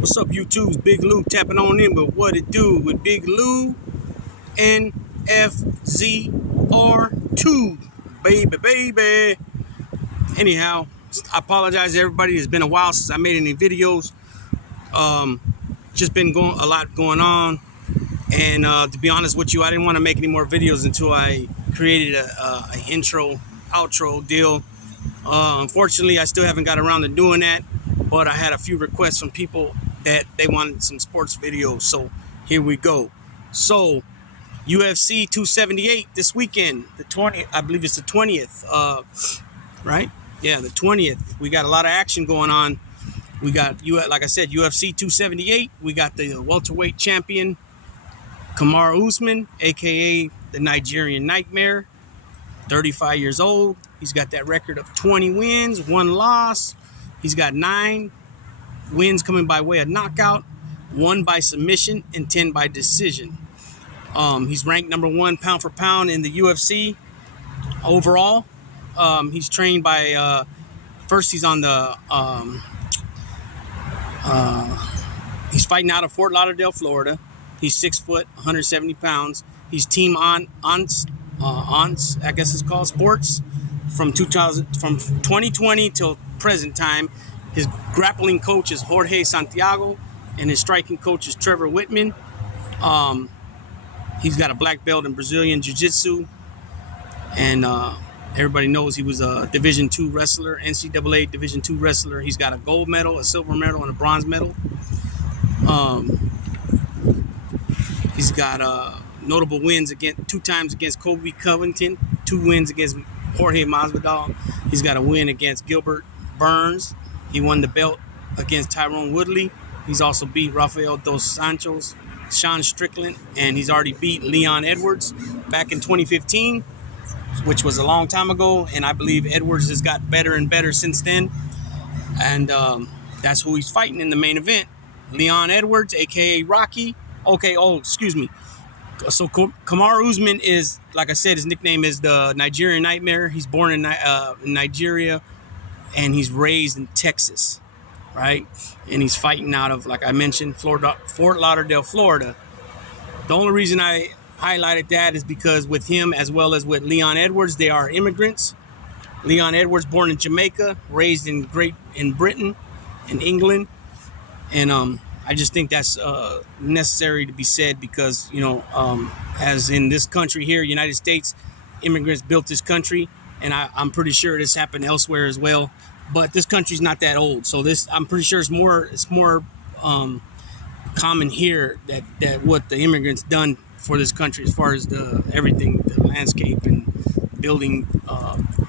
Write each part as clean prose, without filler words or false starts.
What's up, YouTube's Big Lou tapping on in with what it do with Big Lou NFZR2, baby. Anyhow, I apologize to everybody. It's been a while since I made any videos. Just been a lot going on, and to be honest with you, I didn't want to make any more videos until I created a intro, outro deal. Unfortunately, I still haven't got around to doing that, but I had a few requests from people that they wanted some sports videos, so here we go. So UFC 278 this weekend, the 20th, I believe it's the 20th, right? Yeah, the 20th. We got a lot of action going on. We got, like I said, UFC 278. We got the welterweight champion, Kamaru Usman, aka the Nigerian Nightmare, 35 years old. He's got that record of 20 wins, 1 loss. He's got 9 wins coming by way of knockout, 1 by submission, and 10 by decision. He's ranked number 1 pound for pound in the UFC overall. He's trained by, first he's on the, he's fighting out of Fort Lauderdale, Florida. He's 6 foot, 170 pounds. He's team ONS, I guess it's called, sports, from 2020 till present time. His grappling coach is Jorge Santiago, and his striking coach is Trevor Whitman. He's got a black belt in Brazilian Jiu-Jitsu, and everybody knows he was a Division II wrestler, NCAA Division II wrestler. He's got a gold medal, a silver medal, and a bronze medal. He's got notable wins 2 times against Colby Covington, 2 wins against Jorge Masvidal. He's got a win against Gilbert Burns. He won the belt against Tyrone Woodley. He's also beat Rafael dos Anjos, Sean Strickland, and he's already beat Leon Edwards back in 2015, which was a long time ago. And I believe Edwards has got better and better since then. And that's who he's fighting in the main event. Leon Edwards, aka Rocky. Okay, excuse me. So Kamaru Usman is, like I said, his nickname is the Nigerian Nightmare. He's born in Nigeria, and he's raised in Texas, right? And he's fighting out of, like I mentioned, Fort Lauderdale, Florida. The only reason I highlighted that is because with him, as well as with Leon Edwards, they are immigrants. Leon Edwards, born in Jamaica, raised in Britain, in England, and I just think that's necessary to be said because, you know, as in this country here, United States, immigrants built this country, and I'm pretty sure this happened elsewhere as well. But this country's not that old, so I'm pretty sure it's more common here that what the immigrants done for this country as far as everything, the landscape and building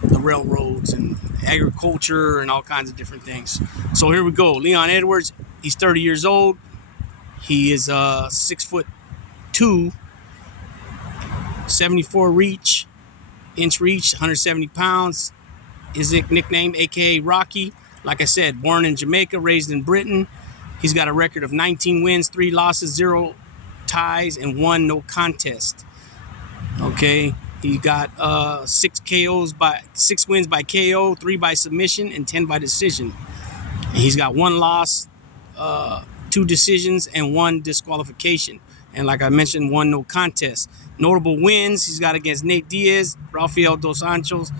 the railroads and agriculture and all kinds of different things. So here we go. Leon Edwards, he's 30 years old. He is 6'2", 74 inch reach, 170 pounds. His nickname, aka Rocky, like I said, born in Jamaica, raised in Britain. He's got a record of 19 wins, 3 losses, 0 ties, and 1 no contest. Okay, he got 6 wins by KO, 3 by submission, and 10 by decision. And he's got 1 loss, 2 decisions, and 1 disqualification. And like I mentioned, 1 no contest. Notable wins he's got against Nate Diaz, Rafael dos Anjos,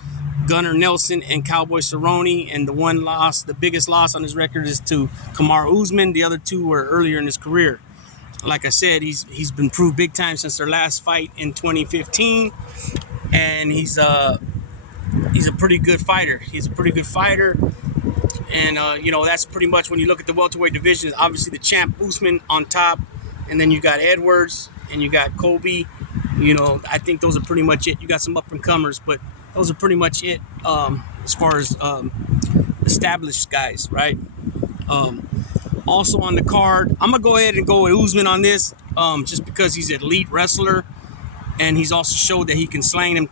Gunnar Nelson, and Cowboy Cerrone. And the 1 loss, the biggest loss on his record, is to Kamaru Usman. The other 2 were earlier in his career. Like I said, he's been proved big time since their last fight in 2015, and he's a pretty good fighter. He's a pretty good fighter, and you know, that's pretty much when you look at the welterweight division. Obviously, the champ Usman on top, and then you got Edwards and you got Colby. You know, I think those are pretty much it. You got some up and comers, but those are pretty much it as far as established guys, right? Also on the card, I'm gonna go ahead and go with Usman on this, just because he's an elite wrestler, and he's also showed that he can slang him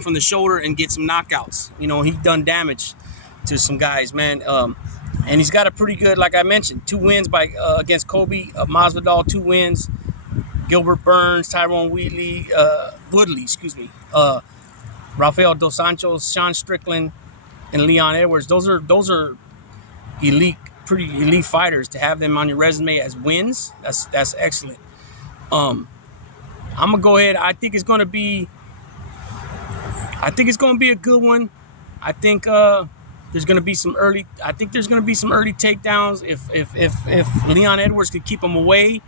from the shoulder and get some knockouts. You know, he's done damage to some guys, man. And he's got a pretty good, like I mentioned, 2 wins against Colby Masvidal, 2 wins. Gilbert Burns, Tyrone Woodley, Rafael dos Anjos, Sean Strickland, and Leon Edwards. Those are elite pretty elite fighters. To have them on your resume as wins, that's excellent. I'm gonna go ahead. I think it's gonna be a good one. I think there's gonna be some early. I think there's gonna be some early takedowns if Leon Edwards could keep him away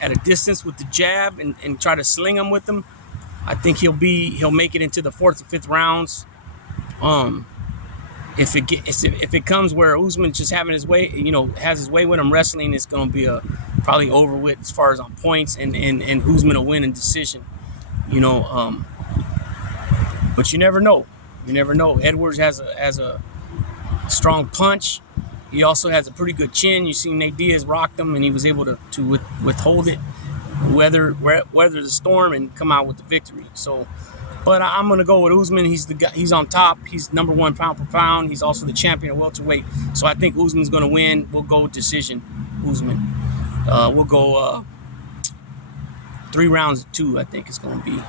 at a distance with the jab and try to sling him with them. I think he'll make it into the 4th or 5th rounds. If it comes where Usman just having his way, has his way with him wrestling, it's gonna be probably over with as far as on points, and Usman will win in decision. But you never know. You never know. Edwards has a strong punch. He also has a pretty good chin. You seen Nate Diaz rocked him, and he was able to withhold it, weather the storm, and come out with the victory. So, but I'm gonna go with Usman. He's the guy. He's on top. He's #1 pound for pound. He's also the champion of welterweight. So I think Usman's gonna win. We'll go decision, Usman. We'll go 3 rounds of 2. I think it's gonna be.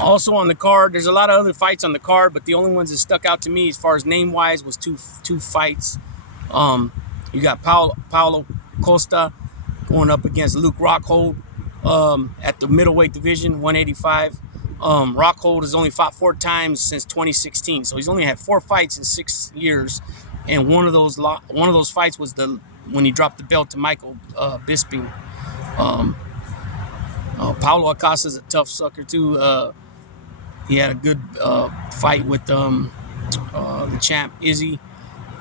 Also on the card, there's a lot of other fights on the card, but the only ones that stuck out to me as far as name-wise was two fights. You got Paulo Costa going up against Luke Rockhold at the middleweight division, 185. Rockhold has only fought 4 times since 2016, so he's only had 4 fights in 6 years, and one of those fights was when he dropped the belt to Michael Bisping. Paulo Acosta's a tough sucker too. He had a good fight with the champ Izzy,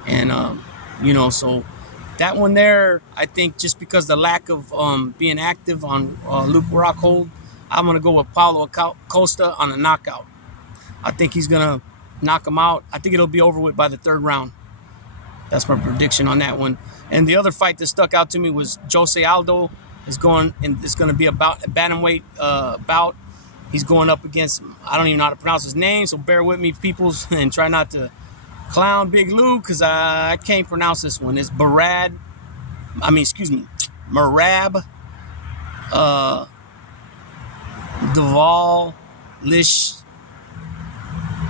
and so that one there, I think just because the lack of being active on Luke Rockhold, I'm gonna go with Paulo Costa on a knockout. I think he's gonna knock him out. I think it'll be over with by the 3rd round. That's my prediction on that one. And the other fight that stuck out to me was Jose Aldo is going, and it's going to be a bantamweight bout. He's going up against, I don't even know how to pronounce his name, so bear with me, peoples, and try not to clown Big Lou, because I can't pronounce this one. It's Merab Lish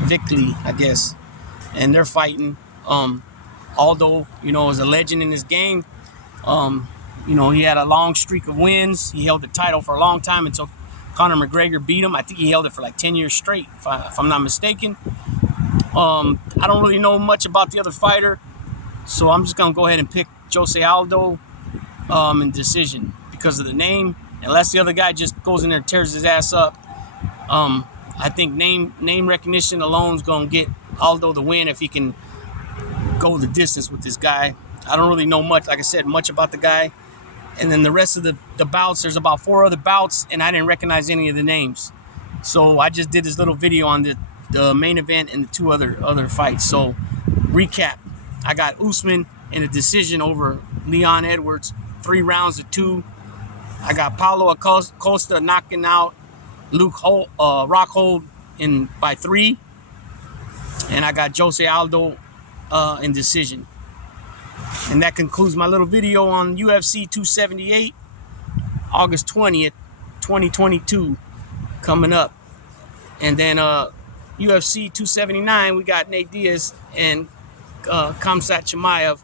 Vickley, I guess. And they're fighting. Aldo, is a legend in this game. He had a long streak of wins. He held the title for a long time until Conor McGregor beat him. I think he held it for like 10 years straight, if I'm not mistaken. I don't really know much about the other fighter, so I'm just going to go ahead and pick Jose Aldo in decision because of the name. Unless the other guy just goes in there and tears his ass up. I think name recognition alone is going to get Aldo the win if he can go the distance with this guy. I don't really know much, like I said, much about the guy. And then the rest of the bouts, there's about 4 other bouts, and I didn't recognize any of the names. So I just did this little video on the main event and the 2 other fights. So recap, I got Usman in a decision over Leon Edwards, 3 rounds to 2. I got Paulo Acosta knocking out Luke Rockhold by 3. And I got Jose Aldo in decision. And that concludes my little video on UFC 278, August 20th, 2022, coming up. And then UFC 279, we got Nate Diaz and Khamzat Chimaev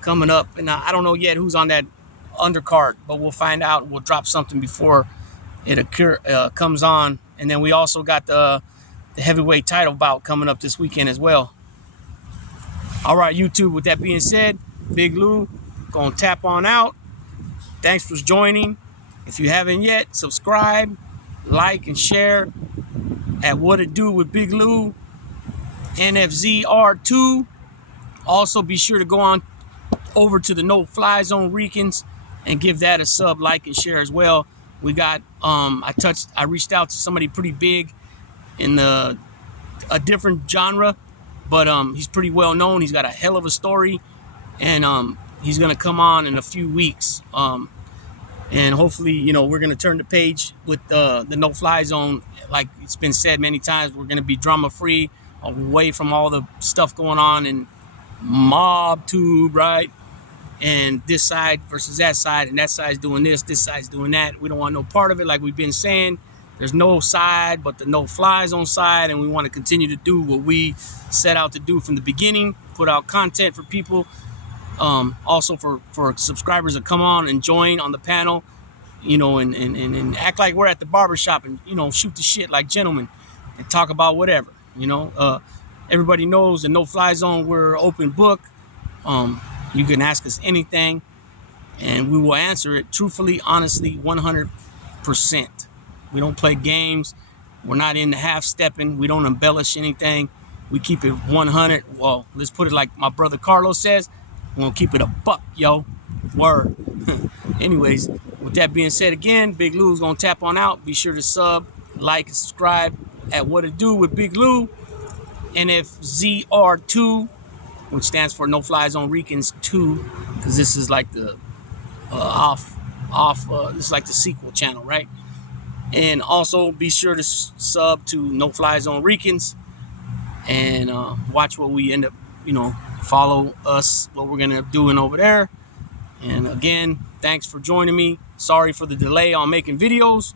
coming up. And I don't know yet who's on that undercard, but we'll find out. We'll drop something before it comes on. And then we also got the heavyweight title bout coming up this weekend as well. All right, YouTube, with that being said, Big Lou, gonna tap on out. Thanks for joining. If you haven't yet, subscribe, like, and share at What It Do with Big Lou, NFZR2. Also, be sure to go on over to the No Fly Zone Ricans and give that a sub, like, and share as well. We got, I reached out to somebody pretty big in a different genre, but he's pretty well known. He's got a hell of a story, and he's gonna come on in a few weeks. And hopefully, we're gonna turn the page with the No Fly Zone. Like it's been said many times, we're gonna be drama free, away from all the stuff going on in mob tube, right? And this side versus that side, and that side's doing this side's doing that. We don't want no part of it. Like we've been saying, there's no side but the No Fly Zone side, and we want to continue to do what we set out to do from the beginning, put out content for people, Also for subscribers to come on and join on the panel, and act like we're at the barbershop and, shoot the shit like gentlemen and talk about whatever, everybody knows in No Fly Zone, we're open book. You can ask us anything and we will answer it truthfully, honestly, 100%. We don't play games. We're not into half-stepping. We don't embellish anything. We keep it 100. Well, let's put it like my brother Carlos says. We're going to keep it a buck, yo. Word. Anyways, with that being said, again, Big Lou's going to tap on out. Be sure to sub, like, and subscribe at What It Do with Big Lou. NFZR2, which stands for No Fly Zone Ricans 2, because this is like the this is like the sequel channel, right? And also be sure to sub to No Fly Zone Ricans and watch what we end up, follow us, what we're going to doing over there. And again, thanks for joining me. Sorry for the delay on making videos.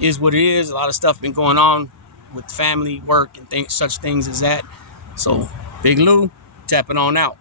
Is what it is. A lot of stuff been going on with family, work, and such things as that. So, Big Lou, tapping on out.